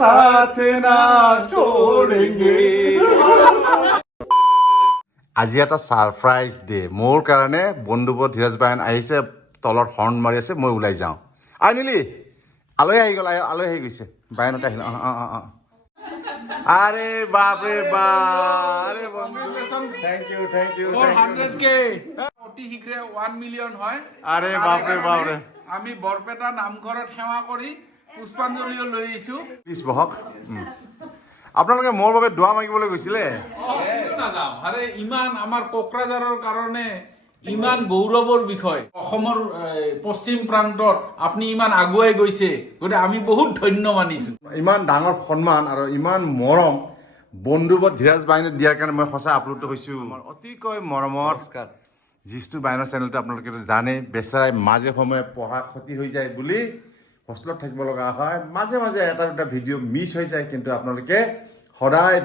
साथ ना छोड़ेंगे। আজি এটা সাৰপ্ৰাইজ ডে মোৰ কাৰণে বন্ধুবৰ ধীৰাজ বায়ন আহিছে তলত হৰ্ণ মাৰি আছে মই ওলাই যাওঁ আনিলি আলহী আহি গ'ল আলহী আহি গৈছে বায়নতে আহিল আরে বাপ রে বাপ আরে বন্ধু থ্যাংক ইউ 400k অতি শীঘ্ৰে 1 মিলিয়ন হয় আৰে বাপ ৰে আমি বৰপেটা নামঘৰত সেৱা কৰি পুষ্পাঞ্জলিও লৈ আহিছো প্লিজ বহক আপোনালোকে মোৰ বাবে দোৱা মাগিবলৈ গৈছিলে নাযাম আৰে ইমান আমাৰ কোকৰাঝাৰৰ কাৰণে ইমান গৌৰৱৰ বিষয় অসমৰ পশ্চিম প্ৰান্তত আপুনি ইমান আগুৱাই গৈছে গতিকে আমি বহুত ধন্য মানিছো ইমান ডাঙৰ সন্মান আৰু ইমান মৰম বন্ধুবৰ ধীৰাজ বায়নে দিয়াৰ কাৰণে মই সঁচা আপ্লুত হৈছো অতিকৈ মৰমৰ জিষ্ণু বায়নৰ চেনেলটো আপোনালোকে জানে বেচাৰাই মাজে সময়ে পঢ়া ক্ষতি হৈ যায় বুলি হোষ্টেলত থাকিব লগা হয় মাজে মাজে এটা দুটা ভিডিঅ' মিছ হৈ যায় কিন্তু আপোনালোকে সদায়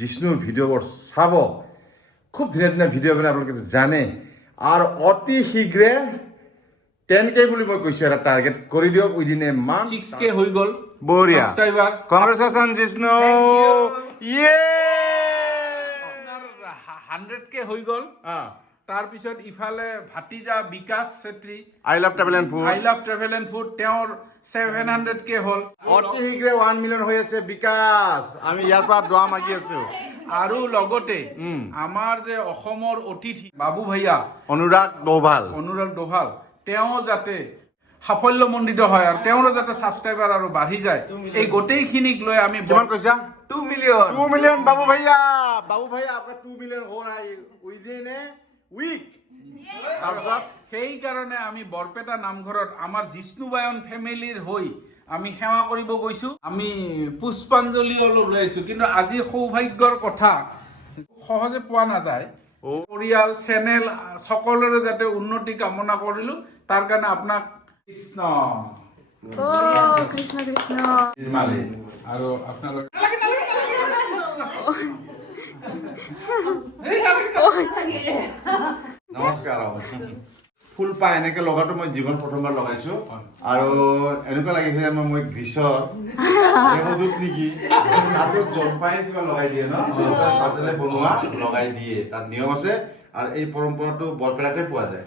জিষ্ণুৰ ভিডিঅ'বোৰ চাব খুব ধুনীয়া ধুনীয়া ভিডিঅ' বনাই আপোনালোকে জানে আৰু অতি শীঘ্ৰে 10k বুলি মই কৈছো এটা টাৰ্গেট কৰি দিয়ক উইদিন এ মান্থ 6k হৈ গ'ল বঢ়িয়া সাবস্ক্ৰাইবাৰ কংগ্ৰেচুলেশ্যন জিষ্ণু ইয়ে আপোনাৰ 100k হৈ গ'ল তাৰ পিছত ইফালে ভাটিজা Bikash Chetri I love travel and food তেওঁৰ 700k হ'ল অতি শীঘ্ৰে 1 মিলিয়ন হৈ আছে বিকাশ আমি ইয়াৰ পৰা দোৱা মাগি আছো আৰু লগতে আমাৰ যে অসমৰ অতিথি বাবু ভাইয়া অনুৰাগ দোভাল তেওঁ যাতে সাফল্যমণ্ডিত হয় আৰু তেওঁৰ যাতে ছাবস্ক্ৰাইবাৰ আৰু বাঢ়ি যায় এই গোটেইখিনিক লৈ আমি কিমান কৈছা 2 মিলিয়ন বাবু ভাইয়া আপোনাৰ 2 মিলিয়ন হ'ল উইদিন এ উইক তাৰপিছত সেইকাৰণে আমি বৰপেটা নামঘৰত আমাৰ জিষ্ণু বায়ন ফেমিলিৰ হৈ আমি সেৱা কৰিব গৈছো আমি পুষ্পাঞ্জলি অলপ লৈ আহিছো কিন্তু আজি সৌভাগ্যৰ কথা সহজে পোৱা নাযায় পৰিয়াল চেনেল সকলোৰে যাতে উন্নতি কামনা কৰিলো তাৰ কাৰণে আপোনাক কৃষ্ণ কৃষ্ণ কৃষ্ণ আৰু আপোনালোক নমস্কাৰ ফুল পাই এনেকে লগাটো মই জীৱন প্ৰথমবাৰ লগাইছো আৰু এনেকুৱা লাগিছে যে মই গ্ৰীচৰ দেৱদূত নেকি তাতো জলপাই কিবা লগাই দিয়ে ন জলপাই পাতেৰে বনোৱা লগাই দিয়ে তাত নিয়ম আছে আৰু এই পৰম্পৰাটো বৰপেটাতে পোৱা যায়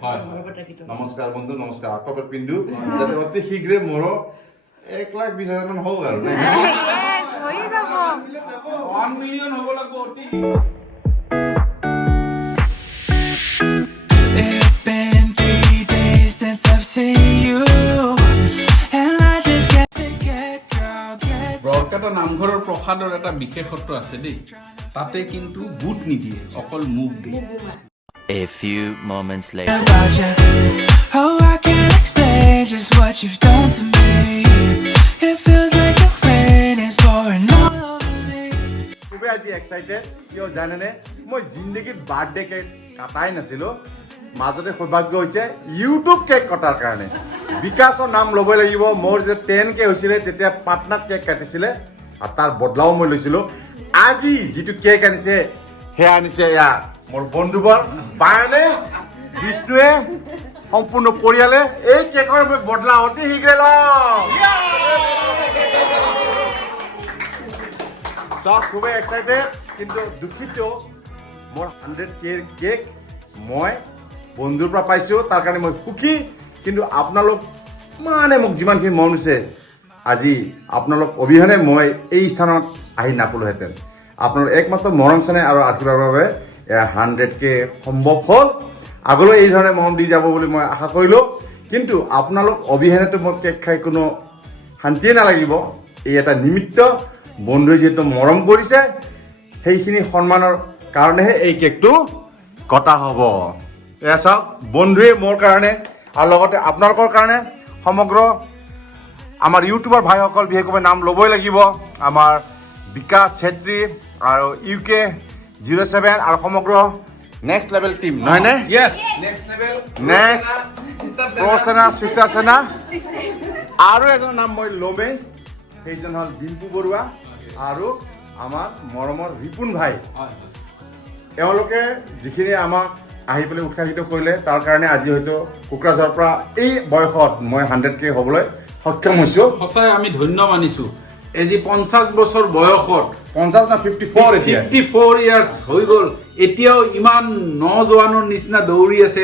নমস্কাৰ বন্ধু নমস্কাৰ আকৌ পিন্ধো যাতে অতি শীঘ্ৰে মোৰো 1,20,000 মান হ'ল আৰু হৈ যাব 1 মিলিয়ন হ'ব লাগিব অতি বৰপেটা নামঘৰৰ প্ৰসাদৰ এটা বিশেষত্ব আছে দেই তাতে কিন্তু বুট নিদিয়ে অকল মুগ দিয়ে A few moments later. Oh, I can't explain just what you've done to me. It feels like your rain is pouring all over me. খুবেই আজি এক্সাইটেড কিয় জানেনে মই জিন্দগীত বাৰ্থডে কেক কাটাই নাছিলো মাজতে সৌভাগ্য হৈছে ইউটিউব কেক কটাৰ কাৰণে বিকাশৰ নাম ল'বই লাগিব মোৰ যে 10k হৈছিলে তেতিয়া পাটনাত কেক কাটিছিলে আৰু তাৰ বদলাও মই লৈছিলো আজি যিটো কেক আনিছে সেয়া আনিছে এয়া মোৰ বন্ধুবৰ বায়নে জিষ্ণুৱে সম্পূৰ্ণ পৰিয়ালে এই কেকৰ মই বদলা অতি শীঘ্ৰে লওঁ সব খুবেই এক্সাইটেড কিন্তু দুখিত মোৰ 100k কেক মই বন্ধুৰ পৰা পাইছো তাৰ কাৰণে মই সুখী কিন্তু আপোনালোক মানে মোক যিমানখিনি মৰম দিছে আজি আপোনালোক অবিহনে মই এই স্থানত আহি নাপালোহেঁতেন আপোনালোক একমাত্ৰ মৰম চেনেহ আৰু আশীৰ্বাদৰ বাবে 100k সম্ভৱ হ'ল আগলৈ এই ধৰণে মৰম দি যাব বুলি মই আশা কৰিলোঁ কিন্তু আপোনালোক অবিহনেতো মোৰ কেক খাই কোনো শান্তিয়ে নালাগিব এই এটা নিমিত্ত বন্ধুৱে যিহেতু মৰম কৰিছে সেইখিনি সন্মানৰ কাৰণেহে এই কেকটো কটা হ'ব এয়া চাওক বন্ধুৱে মোৰ কাৰণে আৰু লগতে আপোনালোকৰ কাৰণে সমগ্ৰ আমাৰ ইউটিউবৰ ভাইসকল বিশেষকৈ নাম ল'বই লাগিব আমাৰ বিকাশ চেত্ৰী আৰু UK07 আৰু সমগ্ৰ নেক্সট লেভেল টিম নহয়নে চিষ্টাৰ সেনা আৰু এজনৰ নাম মই ল'মেই সেইজন হ'ল ডিম্পু বৰুৱা আৰু আমাৰ মৰমৰ ৰিপুণ ভাই এওঁলোকে যিখিনি আমাক আহি পেলাই উৎসাহিত কৰিলে তাৰ কাৰণে আজি হয়তো কোকৰাঝাৰৰ পৰা এই বয়সত মই 100k হ'বলৈ সক্ষম হৈছোঁ সঁচাই আমি ধন্য মানিছো এই যে 50 বছৰ বয়সত 50 না 54 এতিয়া 54 ইয়াৰ্স হৈ গ'ল এতিয়াও ইমান নজোৱানৰ নিচিনা দৌৰি আছে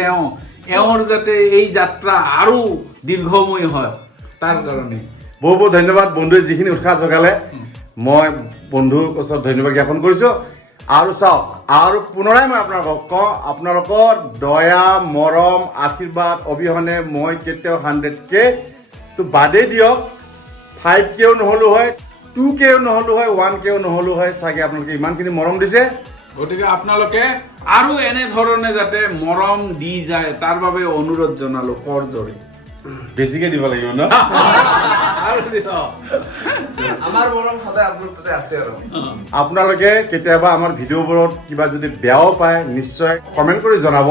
এওঁৰ যাতে এই যাত্ৰা আৰু দীৰ্ঘময় হয় তাৰ কাৰণে বহুত বহুত ধন্যবাদ বন্ধুৱে যিখিনি উৎসাহ যোগালে মই বন্ধুৰ ওচৰত ধন্যবাদ জ্ঞাপন কৰিছোঁ আৰু চাওক আৰু পুনৰাই মই আপোনালোকক কওঁ আপোনালোকৰ দয়া মৰম আশীৰ্বাদ অবিহনে মই কেতিয়াও 100K তো বাদেই দিয়ক 5Kও নহ'লো হয় 2Kও নহ'লো হয় 1Kও নহ'লো হয় চাগে আপোনালোকে ইমানখিনি মৰম দিছে গতিকে আপোনালোকে আৰু এনে ধৰণে যাতে মৰম দি যায় তাৰ বাবে অনুৰোধ জনালো কৰজৰে বেছিকে দিব লাগিব ন আমাৰ মৰম সদায় আপোনাৰ তাতে আছে আৰু আপোনালোকে কেতিয়াবা আমাৰ ভিডিঅ'বোৰত কিবা যদি বেয়াও পায় নিশ্চয় কমেণ্ট কৰি জনাব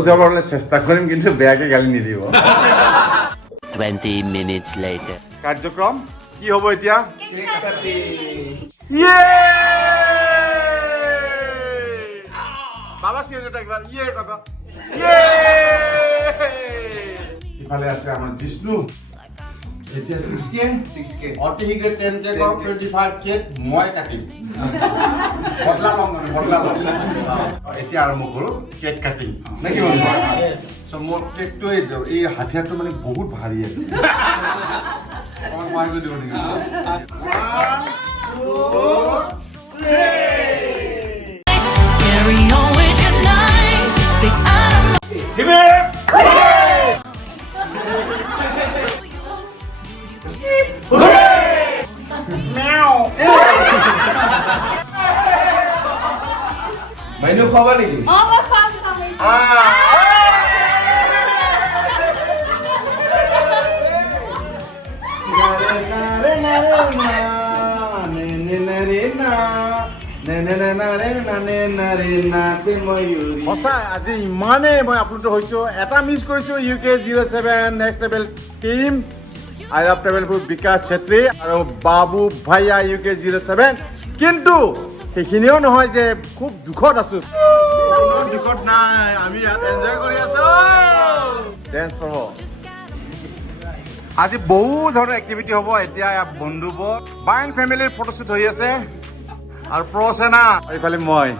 উঠাবলৈ চেষ্টা কৰিম কিন্তু বেয়াকে গালি নিদিব 20 minutes later. কাৰ্যক্ৰম কি হ'ব এতিয়া বাবা চিঞৰিটা একবাৰ কথা ইফালে আছে আমাৰ জিষ্ণু এতিয়া 6K অতি শীঘ্ৰে 10K 25K মই কাটিম বদলা ল'ম এতিয়া আৰম্ভ কৰোঁ কেক কাটিং নে কি বন্ধু মোৰ কেকটো এই হাথিয়াৰটো মানে বহুত ভাৰী আছে অকণমান সহায় কৰি দিব নেকি 1 2 Carry on with your life. Stay out of বাইদেউ খোৱাবা নেকি Oh, মই খাম সঁচা আজি ইমানেই মই আপ্লুত হৈছোঁ এটা মিছ কৰিছোঁ UK07 next level team I love ট্ৰেভেলপুৰ বিকাশ চেত্ৰী আৰু বাবু ভাইয়া UK07 কিন্তু সেইখিনিও নহয় যে খুব দুখত আছোঁ দুখত নাই আমি ইয়াত এনজয় কৰি আছোঁ ডেন্স হ'ব আজি বহু ধৰণৰ এক্টিভিটি হ'ব এতিয়া বন্ধুবোৰ বাইন ফেমিলিৰ ফটোশ্বুট হৈ আছে আৰু প্ৰচেনা এইফালে মই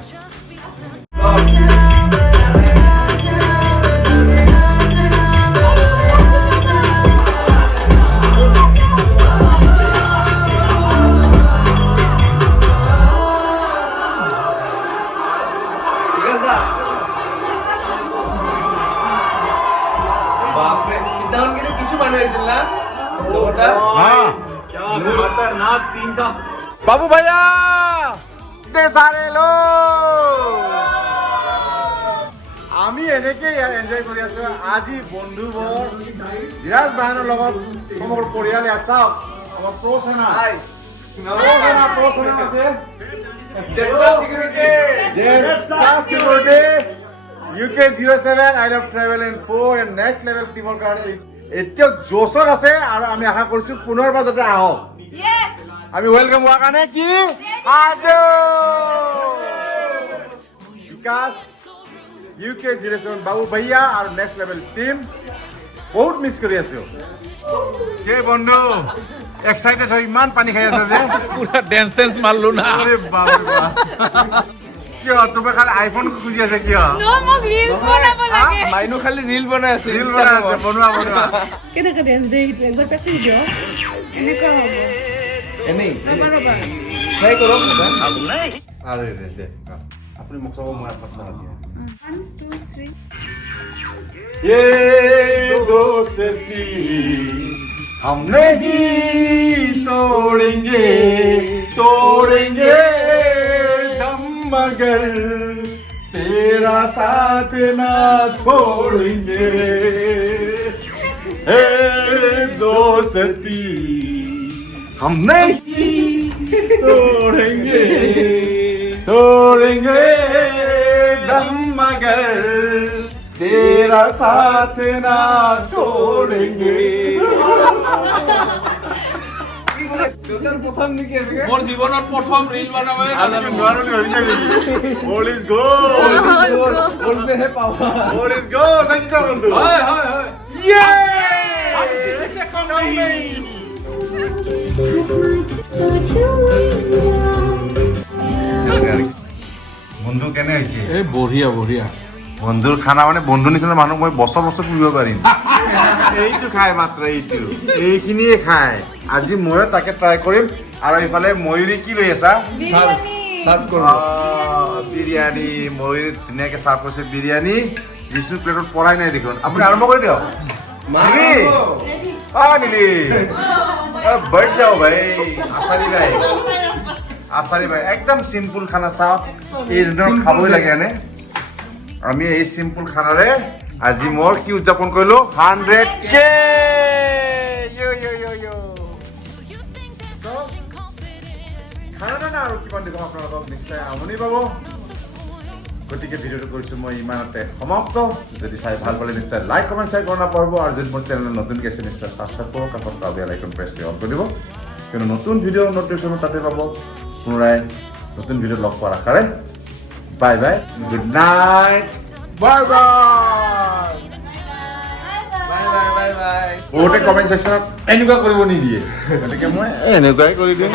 বাপৰে সিদিনাখন কিন্তু কিছু মানুহ আহিছিল না লগতে खतरनाक सीन था বাবু ভাইয়া দে সারে লো আমি এনেকে ইয়াৰ এনজয় কৰি আছো আজি বন্ধুবোৰ বিৰাজ বাহনৰ লগত সমগ্ৰ পৰিয়ালে আছাও আমাৰ প্ৰচেনা আছে জেটলা security UK07 I love travel in 4 and next level টিমৰ কাৰণে এতিয়াও জোচত আছে আৰু আমি আশা কৰিছো পুনৰবাৰ যাতে আহক Yes. আমি ওয়েলকাম হোৱাৰ কাৰণে কি আজো বিকাশ UK07 বাবু ভাইয়া আৰু নেক্সট লেভেল টিম বহুত মিছ কৰি আছো কে বন্ধু এক্সাইটেড হৈ ইমান পানী খাই আছে যে পুৰা ডেন্স মাৰলো না আৰে বাপ ৰে বাপ কিয় তোমাৰ খালি আইফোন খুজি আছে কিয় No, মোক reels বনাব লাগে। মাইনু খালি ৰীল বনাই আছে ৰীল বনাই আছে বনোৱা কেনেকা dance দে সেইটো একবাৰ practice দিয়ক। কেনেকা হ'ব? এনেই ৰবা ৰবা। ট্ৰাই কৰক আৰে ৰে দে আপুনি মোক চাব মই আপোনাক চাব 1 2 3 ये दोस्ती हम नहीं तोड़ेंगे तोड़ेंगे दम मगर तेरा साथ ना छोड़ेंगे ए दोस्ती हम नहीं तोड़ेंगे तोड़ेंगे दम मगर तेरा साथ ना छोड़ेंगे প্ৰথম নেকি এনেকে মোৰ জীৱনত প্ৰথম ৰীল বনাবই নাজানো All is good. বলবেহে পাবা All is good. Thank you, বন্ধু. হয় হয় হয় Yeah! বন্ধু কেনে হৈছে এই বঢ়িয়া বঢ়িয়া বন্ধুৰ খানা মানে বন্ধু নিচিনা মানুহ মই বছৰ বছৰ ফুৰিব পাৰিম এইটো খাই মাত্ৰ এইটো এইখিনিয়ে খাই আজি ময়ো তাকে ট্ৰাই কৰিম আৰু এইফালে ময়ূৰী কি লৈ আছা সাৰ্ভ কৰব বিৰিয়ানী ময়ূৰী ধুনীয়াকৈ চাৰ্ভ কৰিছে বিৰিয়ানী জিষ্ণু প্লেটত পৰাই নাই দেখোন আপুনি আৰম্ভ কৰি দিয়ক নিলি নিলি बैठ जाओ भाई आसारी भाई एकदम सिंपल खाना চাওক এই ধৰণৰ খাবই লাগে এনে আমি এই সিম্পল খানাৰে আজি মোৰ কি উদযাপন কৰিলো 100K ইয়ো ইয়ো ইয়ো ইয়ো খানা না আৰু কিমান দিব আপোনালোকক নিশ্চয় আমনি পাব গতিকে ভিডিওটো কৰিছোঁ মই ইমানতে সমাপ্ত যদি চাই ভাল পালে নিশ্চয় লাইক কমেণ্ট শ্বেয়াৰ কৰা নাপাহৰিব আৰু যদি মোৰ চেনেল নতুনকৈ আছে নিশ্চয় ছাবস্ক্ৰাইব কৰক কাষত থকা বেল আইকন প্ৰেছ কৰি অন কৰি দিব কিয়নো নতুন ভিডিঅ' নটিফিকেশ্যন তাতে পাব পুনৰাই নতুন ভিডিঅ'ত লগ পোৱাৰ আশাৰে bye bye good night bye bye bye bye bye bye বহুতে কমেণ্ট ছেকশ্যনত এনেকুৱা কৰিব নিদিয়ে গতিকে মই এনেকুৱাই কৰি দিম